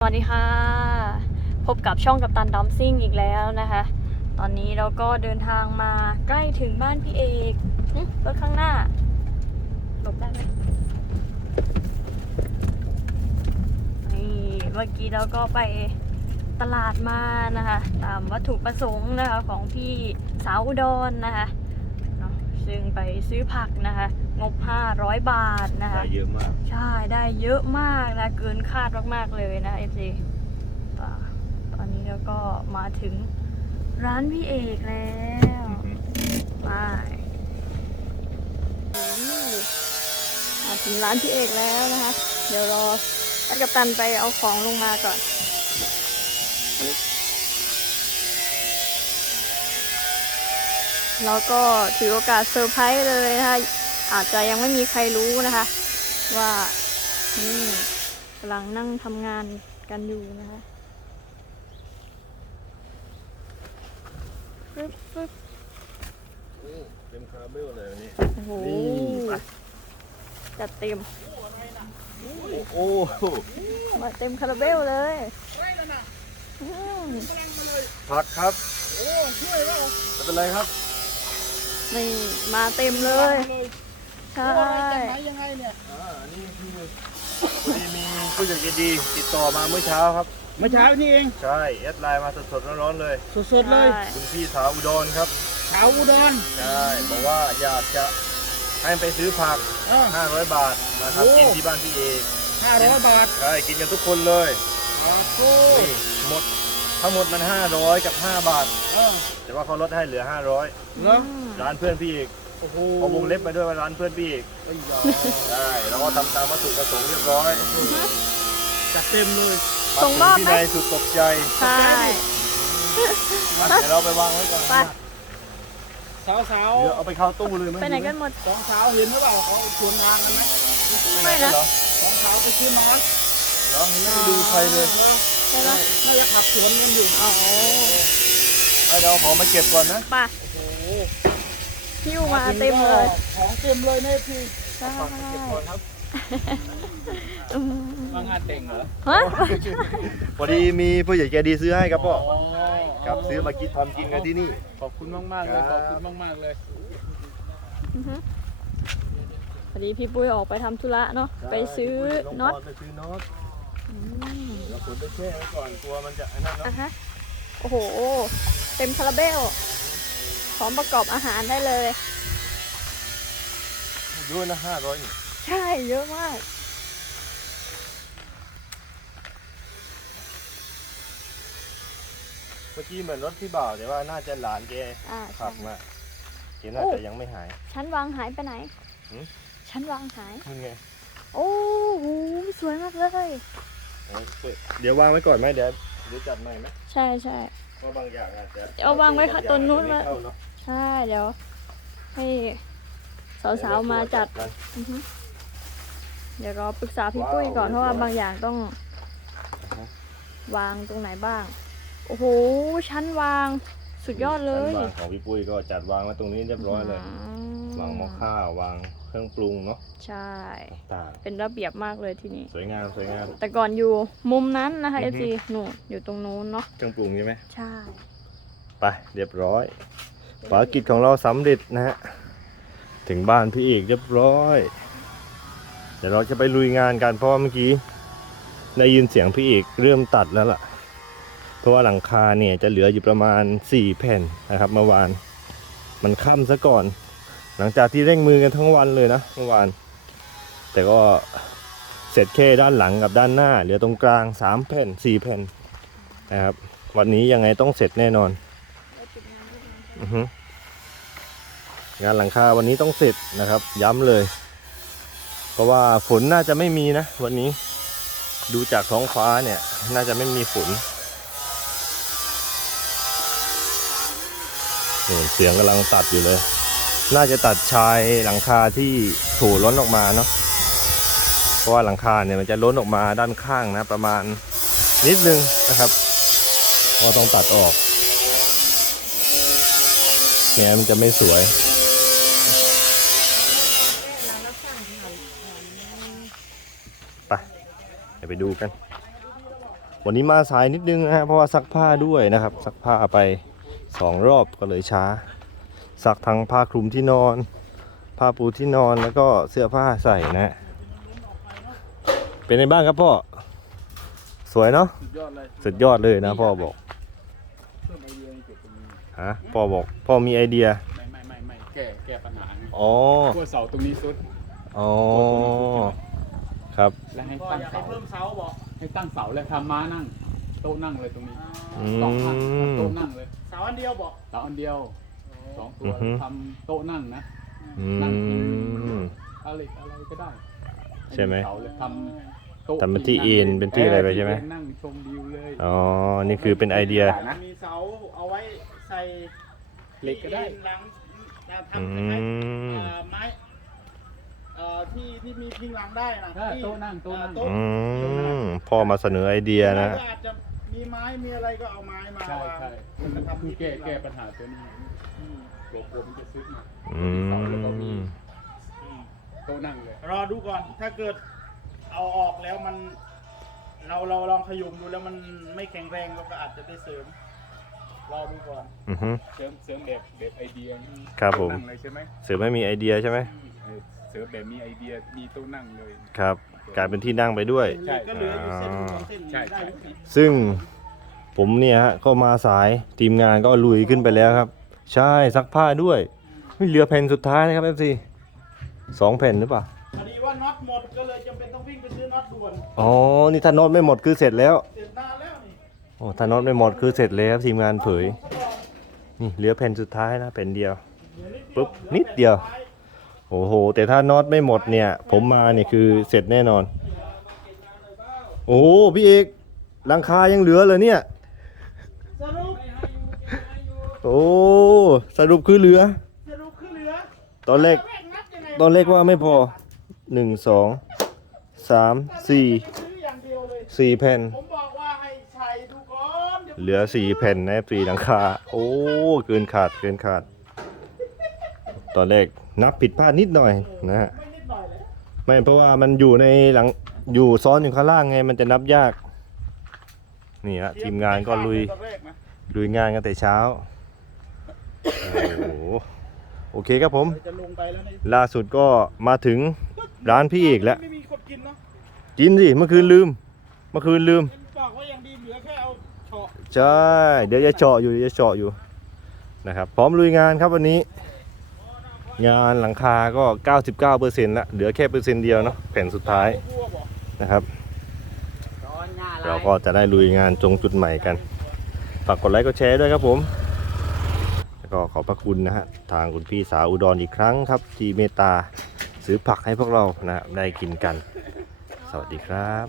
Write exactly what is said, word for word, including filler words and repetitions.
วัสดีค่ะพบกับช่องกัปตันดัมซิ่งอีกแล้วนะคะตอนนี้เราก็เดินทางมาใกล้ถึงบ้านพี่เอกรถข้างหน้าหลบได้ไหมนี่เมื่อกี้เราก็ไปตลาดมานะคะตามวัตถุประสงค์นะคะของพี่สาวอุดรนะคะเนาะซึ่งไปซื้อผักนะคะงบห้าร้อยบาทนะคะได้เยอะมากใช่ได้เยอะมากนะเกินคาดมากๆเลยนะเอฟซีตอนนี้เราก็มาถึงร้านพี่เอกแล้วไปมาถึงร้านพี่เอกแล้วนะคะเดี๋ยวรอให้กัปตันไปเอาของลงมาก่อนแล้วก็ถือโอกาสเซอร์ไพรส์เลยนะคะอาจจะยังไม่มีใครรู้นะคะว่านี่กำลังนั่งทำงานกันอยู่นะคะฟึบฟึบเต็มคาราเบลเลยวันนี้โอ้โหไปจัดเต็มโอ้โหมาเต็มคาราเบลเลยอืมผักครับโอ้ช่วยแล้วไม่เป็นไรครับนี่มาเต็มเลยใช่ยังไงเนี่ยอ่านี่คือพอดีมีผู้ใหญ่ใจดีติดต่อมาเมื่อเช้าครับเมื่อเช้านี่เองใช่แอดไลน์มาสดๆร้อนๆเลยสดๆเลยคุณพี่สาวอุดรครับสาวอุดรใช่บอกว่าอยากจะให้ไปซื้อผักห้าร้อยบาทมาทำกินที่บ้านพี่เอกห้าร้อยบาทใช่กินกันทุกคนเลยโอ้นี่หมดทั้งหมดมันห้าร้อยกับห้าบาทแต่ว่าเขาลดให้เหลือห้าร้อยเหรอร้านเพื่อนพี่เอกโอ้โหเอาวงเล็บไปด้วยว่าร้านเพื่อนพี่เอกใช่แล้วก็ทำตามวัตถุประสงค์เรียบร้อยจัดเต็มเลยส่งมอบไหมสุดตกใจใช่เดี๋ยวเราไปวางไว้ก่อนสาวสาวเดี๋ยวเอาไปเข้าตู้เลยไหมไปไหนกันหมดสองสาวเห็นหรือเปล่าเขาชวนทางกันไหมไม่นะสองสาวไปซื้อนอนเนาะไม่ได้ดูใครเลยใช่ไหมน่าจะขับสวนกันอยู่อ๋อเดี๋ยวของมาเก็บก่อนนะไปโอ้โหหิ้วมาเต็มเลยของเต็มเลยเนี่ยพี่ใช่เก็บก่อนครับมางานแต่งเหรอฮะพอดีมีผู้ใหญ่ใจดีซื้อให้ครับพ่อครับซื้อมากินทำกินกันที่นี่ขอบคุณมากมากเลยขอบคุณมากมากเลยพอดีพี่ปุ้ยออกไปทำธุระเนาะไปซื้อน็อตไปซื้อน็อตเราขนไปแช่ไว้ก่อนกลัวมันจะนั่นเนาะโอ้โหเต็มคาราเบลพร้อมประกอบอาหารได้เลยเยอะนะห้าร้อยใช่เยอะมากเมื่อกี้เหมือนรถพี่บ่าวแต่ว่าน่าจะหลานแกขับมาแกน่าจะยังไม่หายชั้นวางหายไปไหนชั้นวางหายนี่ไงโอ้โหสวยมากเลยเดี๋ยววางไว้ก่อนไหมเดี๋ยวเดี๋ยวจัดใหม่ไหมใช่ใช่เพราะบางอย่างอาจจะเอาวางไว้ค่ะต้นนู้นมาใช่เดี๋ยวให้สาวๆมาจัดเดี๋ยวรอปรึกษาพี่ปุ้ยก่อนเพราะว่าบางอย่างต้องวางตรงไหนบ้างโอ้โหชั้นวางสุดยอดเลยชั้นวางของพี่ปุ้ยก็จัดวางไว้ตรงนี้เรียบร้อยเลยวางหม้อข้าววางเครื่องปรุงเนาะใช่เป็นระเบียบมากเลยที่นี่สวยงามสวยงามแต่ก่อนอยู่มุมนั้นนะคะเอฟซีหนูอยู่ตรงนู้นเนาะเครื่องปรุงใช่ไหมใช่ไปเรียบร้อยภารกิจของเราสำเร็จนะฮะถึงบ้านพี่เอกเรียบร้อยเดี๋ยวเราจะไปลุยงานกันเพราะว่าเมื่อกี้ได้ยินเสียงพี่เอกเริ่มตัดแล้วล่ะเพราะว่าหลังคาเนี่ยจะเหลืออยู่ประมาณสี่แผ่นนะครับเมื่อวานมันค่ำซะก่อนหลังจากที่เร่งมือกันทั้งวันเลยนะเมื่อวานแต่ก็เสร็จแค่ด้านหลังกับด้านหน้าเหลือตรงกลางสามแผ่นสี่แผ่นนะครับวันนี้ยังไงต้องเสร็จแน่นอนงานหลังคาวันนี้ต้องเสร็จนะครับย้ำเลยเพราะว่าฝนน่าจะไม่มีนะวันนี้ดูจากท้องฟ้าเนี่ยน่าจะไม่มีฝนเสียงกำลังตัดอยู่เลยน่าจะตัดชายหลังคาที่ถูล้นออกมาเนาะเพราะว่าหลังคาเนี่ยมันจะล้นออกมาด้านข้างนะประมาณนิดนึงนะครับก็ต้องตัดออกเนี่ยมันจะไม่สวยไปเดี๋ยวไปดูกันวันนี้มาสายนิดนึงนะฮะเพราะว่าซักผ้าด้วยนะครับซักผ้าไปสองรอบก็เลยช้าซักทั้งผ้าคลุมที่นอนผ้าปูที่นอนแล้วก็เสื้อผ้าใส่นะฮะเป็นไงบ้างครับพ่อสวยเนาะสุดยอดเลยสุดยอดเลยนะพ่อบอกเพิ่มไอเดียในจุดตรงนี้ฮะพ่อบอกพ่อมีไอเดียไม่ไม่ไม่ไม่แก้แก้ปัญหาไงอ๋อขั้วเสาตรงนี้สุดอ๋อครับแล้วให้ตั้งเสาเพิ่มเสาบอกให้ตั้งเสาแล้วทำม้านั่งโต๊ะนั่งเลยตรงนี้อืสองข้างมโต๊ะนั่งเลยเสาอันเดียวบอกเสาอันเดียวสองตัวอือฮึทำโต๊ะนั่งนะอืนั่งกินมอะไรอะไรก็ได้ใช่ไหมเสาเลยทำโต๊ะทำเป็นที่เอนเป็นที่อะไรไปใช่ไหมเนนั่งชมวิวเลยอ๋อนี่คือเป็นไอเดียมีเสาเอาไว้ใส่เหล็กก็ได้หลังจะอืทำคล้ายมๆเอ่อไม้เอ่อที่ที่มีพิงหลังได้นะใช่ที่โต๊ะนั่งโต๊ะนั่งเอ่ออืมพ่อมาเสนอไอเดียนะก็อาจจะมีไม้มีอะไรก็เอาไม้มาใช่วางใช่มันทำคือแก้ที่แก้ปัญหาตัวนี้หลบหลบมันจะซึกมาอืเสาแล้วก็มีมอืมโต๊ะนั่งเลยรอดูก่อน ถ้าเกิดเอาออกแล้วมัน เราเราลองขยุมดูแล้วมันไม่แข็งแรงเราก็อาจจะได้เสริม รอดูก่อนอือฮึเสริมเสริมแบบแบบไอเดียครับผมโต๊ะนั่งเลยใช่ไหมเสือไม่มีไอเดียใช่ไหมเออเสริมแบบมีไอเดียมีโต๊ะนั่งเลยครับกลายเป็นที่นั่งไปด้วยเหล็กก็เหลืออยู่เส้นสองเส้นใช่ใช่ได้ไหมซึ่งผมเนี่ยฮะก็มาสายทีมงานก็ลุยขึ้นไปแล้วครับ ใช่ซักผ้าด้วยไม่เหลือแผ่นสุดท้ายนะครับ เอฟ ซี สองแผ่นหรือเปล่าพอดีว่าน็อตหมดก็เลยจำเป็นต้องวิ่งไปซื้อน็อตด่วนอ๋อนี่ถ้าน็อตไม่หมดคือเสร็จแล้วเสร็จนานแล้วนี่โอ้ถ้าน็อตไม่หมดคือเสร็จแล้วทีมงานเผยนี่เหลือแผ่นสุดท้ายนะแผ่นเดียว ปุ๊บนิดเดียว โอ้โหแต่ถ้าน็อตไม่หมดเนี่ย ผมมาเนี่ยคือเสร็จแน่นอน โอ้พี่เอกหลังคายังเหลือเลยเนี่ยสรุปโอ้สรุปคือเหลือสรุปคือเหลือตอนแรกแรกนับยังไงตอนแรกว่าไม่พอหนึ่งสองสามสี่ซื้ออย่างเดียวเลยสี่แผ่นผมบอกว่าให้ใส่ดูก่อนดี๋ยวเหลือสี่แผ่นนะสี่หลังคา โอ้เกินขาดเกินขาด ตอนแรกนับผิดพลาดนิดหน่อยนะฮะไม่นิดหน่อยเลยไม่เพราะว่ามันอยู่ในหลังอยู่ซ้อนอยู่ข้างล่างไงมันจะนับยาก นี่ฮะทีมงานก็ลุยตอนแรกนะลุยงานกันแต่เช้า โอ้โหโอเคครับผมจะลงไปแล้วในล่าสุดก็มาถึงร้านพี่เอกแล้วไม่มีคนกินเนาะกินสิเมื่อคืนลืม เมื่อคืนลืมบอกว่ายังดีเหลือแค่เอาเฉาะใช่ เดี๋ยวจะเจาะอยู่เดี๋ยวจะเจาะอยู่นะครับ พร้อมลุยงานครับวันนี้ งานหลังคาก็ เก้าสิบเก้าเปอร์เซ็นต์ ละเหลือแค่เปอร์เซ็นต์เดียวเนาะแผ่นสุดท้ายกลัวบอกนะครับ เราก็จะได้ลุยงานตรงจุดใหม่กัน ฝากกดไลค์กดแชร์ด้วยครับผม แล้วก็ขอบพระคุณนะฮะทางคุณพี่สาวอุดรอีกครั้งครับที่เมตตาซื้อผักให้พวกเรานะได้กินกัน สวัสดีครับ